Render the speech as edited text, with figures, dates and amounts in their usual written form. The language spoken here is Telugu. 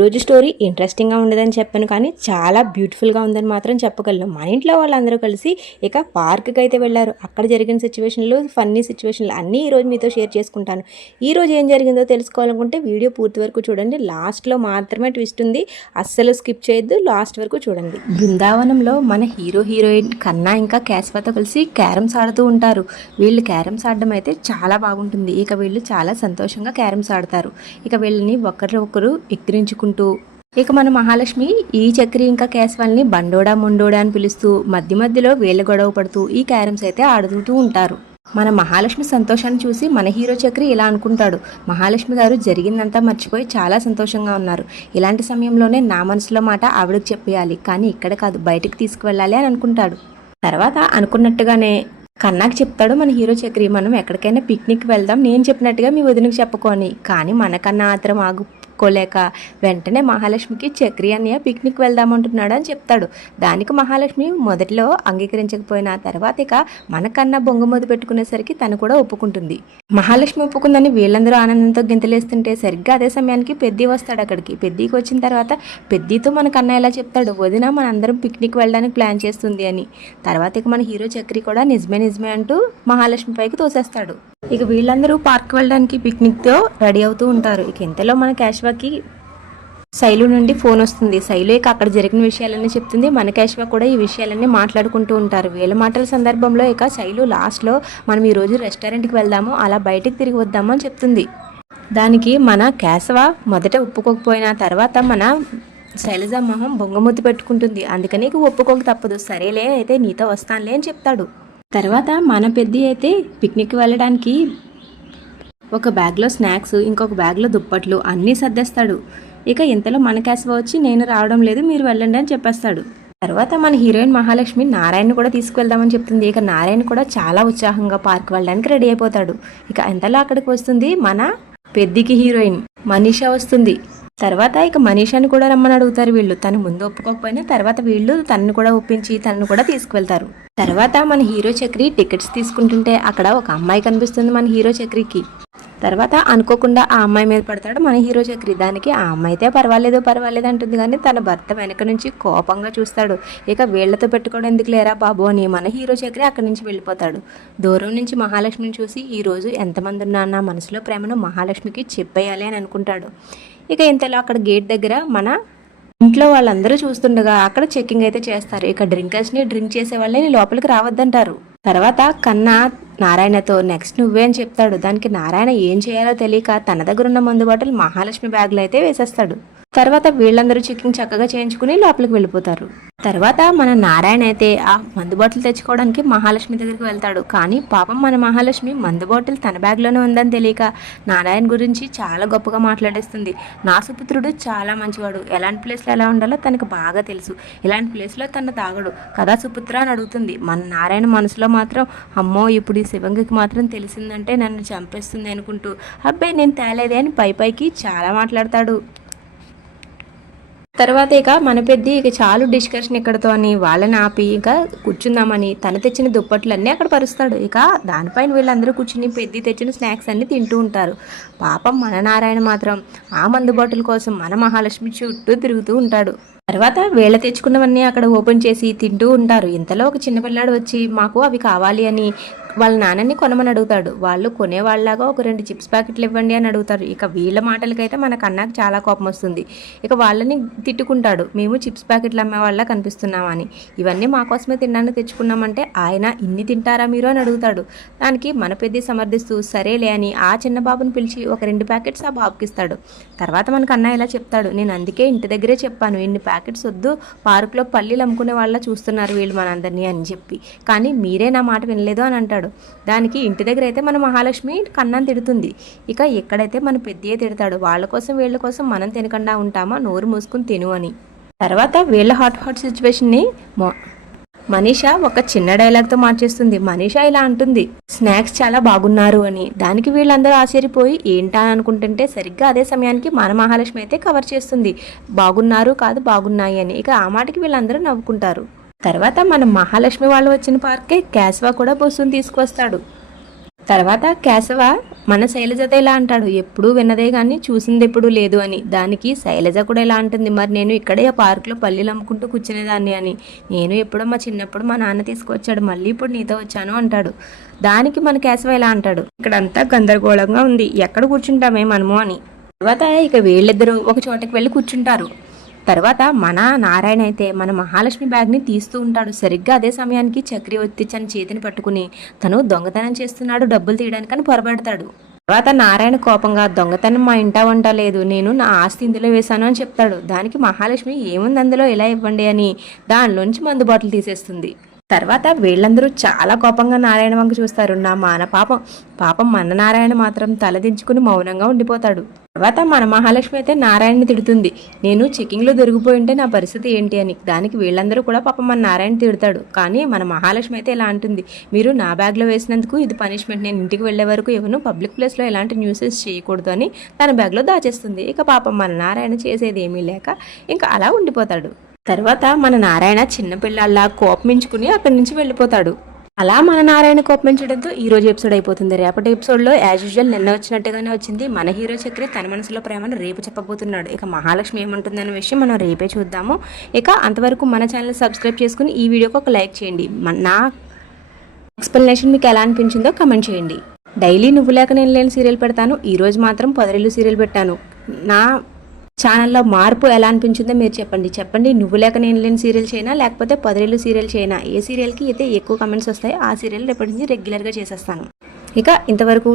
రోజు స్టోరీ ఇంట్రెస్టింగ్గా ఉండదని చెప్పాను, కానీ చాలా బ్యూటిఫుల్గా ఉందని మాత్రం చెప్పగలను. మన ఇంట్లో వాళ్ళందరూ కలిసి ఇక పార్క్కి అయితే వెళ్ళారు. అక్కడ జరిగిన సిచ్యువేషన్లు, ఫన్నీ సిచ్యువేషన్లు అన్నీ ఈరోజు మీతో షేర్ చేసుకుంటాను. ఈరోజు ఏం జరిగిందో తెలుసుకోవాలనుకుంటే వీడియో పూర్తి వరకు చూడండి. లాస్ట్లో మాత్రమే ట్విస్ట్ ఉంది, అస్సలు స్కిప్ చేయొద్దు, లాస్ట్ వరకు చూడండి. బృందావనంలో మన హీరోయిన్ కన్నా ఇంకా కేశవతో కలిసి క్యారమ్స్ ఆడుతూ ఉంటారు. వీళ్ళు క్యారమ్స్ ఆడడం అయితే చాలా బాగుంటుంది. ఇక వీళ్ళు చాలా సంతోషంగా క్యారమ్స్ ఆడతారు. ఇక వీళ్ళని ఒకరు ఎక్కిరించుకుంటూ ఇక మన మహాలక్ష్మి ఈ చక్రి ఇంకా కేశవాల్ని బండోడా మొండోడా అని పిలుస్తూ మధ్యలో వీళ్ళ గొడవ పడుతూ ఈ క్యారమ్స్ అయితే ఆడుతూ ఉంటారు. మన మహాలక్ష్మి సంతోషాన్ని చూసి మన హీరో చక్రి ఇలా అనుకుంటాడు, మహాలక్ష్మి గారు జరిగిందంతా మర్చిపోయి చాలా సంతోషంగా ఉన్నారు. ఇలాంటి సమయంలోనే నా మనసులో మాట ఆవిడకి చెప్పేయాలి, కానీ ఇక్కడ కాదు, బయటకు తీసుకువెళ్ళాలి అని అనుకుంటాడు. తర్వాత అనుకున్నట్టుగానే కన్నాకి చెప్తాడు మన హీరో చక్రి, మనం ఎక్కడికైనా పిక్నిక్ వెళ్దాం, నేను చెప్పినట్టుగా మీ వదినకి చెప్పుకొని. కానీ మనకన్నా మాత్రం ఆగుకోలేక వెంటనే మహాలక్ష్మికి చక్రి అన్నయ్య పిక్నిక్ వెళ్దామంటున్నాడు అని చెప్తాడు. దానికి మహాలక్ష్మి మొదట్లో అంగీకరించకపోయినా తర్వాత ఇక మనకన్నా బొంగమోదు పెట్టుకునేసరికి తను కూడా ఒప్పుకుంటుంది. మహాలక్ష్మి ఒప్పుకుందని వీళ్ళందరూ ఆనందంతో గింతలేస్తుంటే సరిగ్గా అదే సమయానికి పెద్ది వస్తాడు అక్కడికి. పెద్దికి వచ్చిన తర్వాత పెద్దితో మన కన్నా ఎలా చెప్తాడు, వదిన మనందరం పిక్నిక్ వెళ్ళడానికి ప్లాన్ చేస్తుంది అని. తర్వాత ఇక మన హీరో చక్రి కూడా నిజమే అంటూ మహాలక్ష్మి పైకి తోసేస్తాడు. ఇక వీళ్ళందరూ పార్క్ వెళ్ళడానికి పిక్నిక్తో రెడీ అవుతూ ఉంటారు. ఇక ఇంతలో మన కేశవకి శైలు నుండి ఫోన్ వస్తుంది. శైలు ఇక అక్కడ జరిగిన విషయాలన్నీ చెప్తుంది. మన కేశవ కూడా ఈ విషయాలన్నీ మాట్లాడుకుంటూ ఉంటారు. వీళ్ళ మాటల సందర్భంలో ఇక శైలు లాస్ట్లో మనం ఈరోజు రెస్టారెంట్కి వెళ్దాము, అలా బయటికి తిరిగి వద్దాము అని చెప్తుంది. దానికి మన కేశవ మొదట ఒప్పుకోకపోయినా తర్వాత మన శైలజ మొహం బొంగమూతి పెట్టుకుంటుంది. అందుకని ఇక ఒప్పుకోక తప్పదు, సరేలే అయితే నీతో వస్తానులే అని చెప్తాడు. తర్వాత మన పెద్ది అయితే పిక్నిక్ వెళ్ళడానికి ఒక బ్యాగ్లో స్నాక్స్, ఇంకొక బ్యాగ్లో దుప్పట్లు అన్నీ సర్దేస్తాడు. ఇక ఇంతలో మన కేశవ వచ్చి నేను రావడం లేదు, మీరు వెళ్ళండి అని చెప్పేస్తాడు. తర్వాత మన హీరోయిన్ మహాలక్ష్మి నారాయణ కూడా తీసుకువెళ్దామని చెప్తుంది. ఇక నారాయణ కూడా చాలా ఉత్సాహంగా పార్క్ వెళ్ళడానికి రెడీ అయిపోతాడు. ఇక ఇంతలో అక్కడికి వస్తుంది మన పెద్దికి హీరోయిన్ మనీషా వస్తుంది. తర్వాత ఇక మనీషాని కూడా రమ్మని అడుగుతారు వీళ్ళు. తను ముందు ఒప్పుకోకపోయినా తర్వాత వీళ్ళు తనను కూడా ఒప్పించి తనను కూడా తీసుకువెళ్తారు. తర్వాత మన హీరో చక్రి టికెట్స్ తీసుకుంటుంటే అక్కడ ఒక అమ్మాయి కనిపిస్తుంది మన హీరో చక్రికి. తర్వాత అనుకోకుండా ఆ అమ్మాయి మీద పడతాడు మన హీరో చక్రి. దానికి ఆ అమ్మాయి అయితే పర్వాలేదు అంటుంది, కానీ తన భర్త వెనక నుంచి కోపంగా చూస్తాడు. ఇక వీళ్లతో పెట్టుకోవడం ఎందుకు లేరా బాబు అని మన హీరో చక్రి అక్కడి నుంచి వెళ్ళిపోతాడు. దూరం నుంచి మహాలక్ష్మిని చూసి ఈరోజు ఎంతమంది ఉన్నా నా మనసులో ప్రేమను మహాలక్ష్మికి చెప్పేయాలి అని అనుకుంటాడు. ఇక ఇంతలో అక్కడ గేట్ దగ్గర మన ఇంట్లో వాళ్ళందరూ చూస్తుండగా అక్కడ చెక్కింగ్ అయితే చేస్తారు. ఇక డ్రింకర్స్ని డ్రింక్ చేసే వాళ్ళని లోపలికి రావద్దంటారు. తర్వాత కన్నా నారాయణతో నెక్స్ట్ నువ్వే అని చెప్తాడు. దానికి నారాయణ ఏం చేయాలో తెలియక తన దగ్గర ఉన్న మందు బాటలు మహాలక్ష్మి బ్యాగ్లో అయితే వేసేస్తాడు. తర్వాత వీళ్ళందరూ చెక్కింగ్ చక్కగా చేయించుకుని లోపలికి వెళ్ళిపోతారు. తర్వాత మన నారాయణ అయితే ఆ మందు బాటిల్ తెచ్చుకోవడానికి మహాలక్ష్మి దగ్గరికి వెళ్తాడు. కానీ పాపం మన మహాలక్ష్మి మందు బాటిల్ తన బ్యాగ్లోనే ఉందని తెలియక నారాయణ గురించి చాలా గొప్పగా మాట్లాడేస్తుంది. నా సుపుత్రుడు చాలా మంచివాడు, ఎలాంటి ప్లేస్లో ఎలా ఉండాలో తనకు బాగా తెలుసు, ఇలాంటి ప్లేస్లో తను తాగడు కదా సుపుత్ర అని అడుగుతుంది. మన నారాయణ మనసులో మాత్రం అమ్మో ఇప్పుడు ఈ శివంగికి మాత్రం తెలిసిందంటే నన్ను చంపేస్తుంది అనుకుంటూ అబ్బాయి నేను తేలేదే అని పైకి చాలా మాట్లాడతాడు. తర్వాత ఇక మన పెద్ది ఇక చాలు డిస్కషన్ ఇక్కడతో అని వాళ్ళని ఆపి ఇంకా కూర్చుందామని తను తెచ్చిన దుప్పట్లన్నీ అక్కడ పరుస్తాడు. ఇక దానిపైన వీళ్ళందరూ కూర్చుని పెద్ది తెచ్చిన స్నాక్స్ అన్ని తింటూ ఉంటారు. పాపం మన నారాయణ మాత్రం ఆ మందు బాటిల్ కోసం మన మహాలక్ష్మి చుట్టూ తిరుగుతూ ఉంటాడు. తర్వాత వీళ్ళ తెచ్చుకున్నవన్నీ అక్కడ ఓపెన్ చేసి తింటూ ఉంటారు. ఇంతలో ఒక చిన్నపిల్లాడు వచ్చి మాకు అవి కావాలి అని వాళ్ళ నాన్నని కొనమని అడుగుతాడు. వాళ్ళు కొనేవాళ్ళలాగా ఒక 2 చిప్స్ ప్యాకెట్లు ఇవ్వండి అని అడుగుతారు. ఇక వీళ్ళ మాటలకైతే మన కన్నాకి చాలా కోపం వస్తుంది. ఇక వాళ్ళని తిట్టుకుంటాడు, మేము చిప్స్ ప్యాకెట్లు అమ్మే వాళ్ళ కనిపిస్తున్నామని, ఇవన్నీ మా కోసమే తినడానికి తెచ్చుకున్నామంటే ఆయన ఇన్ని తింటారా మీరు అని అడుగుతాడు. దానికి మన పెద్ద సమర్థిస్తూ సరేలే అని ఆ చిన్న బాబుని పిలిచి ఒక 2 ప్యాకెట్స్ ఆ బాబుకి ఇస్తాడు. తర్వాత మన కన్నా ఇలా చెప్తాడు, నేను అందుకే ఇంటి దగ్గరే చెప్పాను ఇన్ని ప్యాకెట్స్ వద్దు, పార్కులో పల్లీలు అమ్ముకునే వాళ్ళ చూస్తున్నారు వీళ్ళు మనందరినీ అని చెప్పి, కానీ మీరే నా మాట వినలేదు అని అంటాడు. దానికి ఇంటి దగ్గర అయితే మన మహాలక్ష్మి కన్నాను తిడుతుంది. ఇక ఎక్కడైతే మన పెద్దయ్య తిడతాడు, వాళ్ళ కోసం వీళ్ళ కోసం మనం తినకుండా ఉంటామా, నోరు మూసుకుని తిను అని. తర్వాత వీళ్ళ హాట్ సిచ్యువేషన్ని మనీషా ఒక చిన్న డైలాగ్తో మార్చేస్తుంది. మనీషా ఇలా అంటుంది, స్నాక్స్ చాలా బాగున్నారు అని. దానికి వీళ్ళందరూ ఆశ్చర్యపోయి ఏంటా అని అనుకుంటుంటే సరిగ్గా అదే సమయానికి మన మహాలక్ష్మి అయితే కవర్ చేస్తుంది, బాగున్నారు కాదు బాగున్నాయి అని. ఇక ఆ మాటకి వీళ్ళందరూ నవ్వుకుంటారు. తర్వాత మన మహాలక్ష్మి వాళ్ళు వచ్చిన పార్కే కేశవ కూడా బస్సును తీసుకొస్తాడు. తర్వాత కేశవ మన శైలజతో ఇలా అంటాడు, ఎప్పుడూ విన్నదే కానీ చూసింది ఎప్పుడూ లేదు అని. దానికి శైలజ కూడా ఇలా అంటుంది, మరి నేను ఇక్కడే ఆ పార్కులో పల్లీలు అమ్ముకుంటూ కూర్చునేదాన్ని అని. నేను ఎప్పుడో మా చిన్నప్పుడు మా నాన్న తీసుకొచ్చాడు, మళ్ళీ ఇప్పుడు నీతో వచ్చాను అంటాడు. దానికి మన కేశవ ఇలా అంటాడు, ఇక్కడంతా గందరగోళంగా ఉంది, ఎక్కడ కూర్చుంటామే మనము అని. తర్వాత ఇక వీళ్ళిద్దరూ ఒక చోటకి వెళ్ళి కూర్చుంటారు. తర్వాత మన నారాయణ అయితే మన మహాలక్ష్మి బ్యాగ్ని తీస్తూ ఉంటాడు. సరిగ్గా అదే సమయానికి చక్రి ఒత్తిచ్చని చేతిని పట్టుకుని తను దొంగతనం చేస్తున్నాడు డబ్బులు తీయడానికని పొరబెడతాడు. తర్వాత నారాయణ కోపంగా, దొంగతనం మా ఇంటా వంట లేదు, నేను నా ఆస్తి ఇందులో వేశాను అని చెప్తాడు. దానికి మహాలక్ష్మి, ఏముంది అందులో, ఇలా ఇవ్వండి అని దానిలోంచి మందు బాటిల్ తీసేస్తుంది. తర్వాత వీళ్ళందరూ చాలా కోపంగా నారాయణ వంక చూస్తారు. నా మాన పాపం మన నారాయణ మాత్రం తలదించుకుని మౌనంగా ఉండిపోతాడు. తర్వాత మన మహాలక్ష్మి అయితే నారాయణని తిడుతుంది, నేను చెకింగ్లో దొరికిపోయి ఉంటే నా పరిస్థితి ఏంటి అని. దానికి వీళ్ళందరూ కూడా పాపం మన నారాయణ తిడతాడు. కానీ మన మహాలక్ష్మి అయితే ఇలా అంటుంది, మీరు నా బ్యాగ్లో వేసినందుకు ఇది పనిష్మెంట్, నేను ఇంటికి వెళ్ళే వరకు ఎవరు పబ్లిక్ ప్లేస్లో ఎలాంటి న్యూసెస్ చేయకూడదు అని తన బ్యాగ్లో దాచేస్తుంది. ఇక పాపం మన నారాయణ చేసేది ఏమీ లేక ఇంకా అలా ఉండిపోతాడు. తర్వాత మన నారాయణ చిన్నపిల్లల్లా కోపమించుకుని అక్కడి నుంచి వెళ్ళిపోతాడు. అలా మన నారాయణ కోపమించడంతో ఈ రోజు ఎపిసోడ్ అయిపోతుంది. రేపటి ఎపిసోడ్లో యాజ్ యూజువల్ నిన్న వచ్చినట్టుగానే వచ్చింది. మన హీరో చక్రి తన మనసులో ప్రేమను రేపు చెప్పబోతున్నాడు. ఇక మహాలక్ష్మి ఏమంటుందనే విషయం మనం రేపే చూద్దాము. ఇక అంతవరకు మన ఛానల్ సబ్స్క్రైబ్ చేసుకుని ఈ వీడియోకి ఒక లైక్ చేయండి. నా ఎక్స్ప్లెనేషన్ మీకు ఎలా అనిపించిందో కమెంట్ చేయండి. డైలీ నువ్వు లేక నేను లేని సీరియల్ పెడతాను. ఈరోజు మాత్రం పొదరిల్లు సీరియల్ పెట్టాను. నా ఛానల్లో మార్పు ఎలా అనిపించిందో మీరు చెప్పండి. నువ్వు లేక నేను లేని సీరియల్ చేయనా, లేకపోతే పొదరిల్లు సీరియల్ చేయనా, ఏ సీరియల్కి అయితే ఎక్కువ కమెంట్స్ వస్తాయో ఆ సీరియల్ రేపటి నుంచి రెగ్యులర్గా చేసేస్తాను. ఇక ఇంతవరకు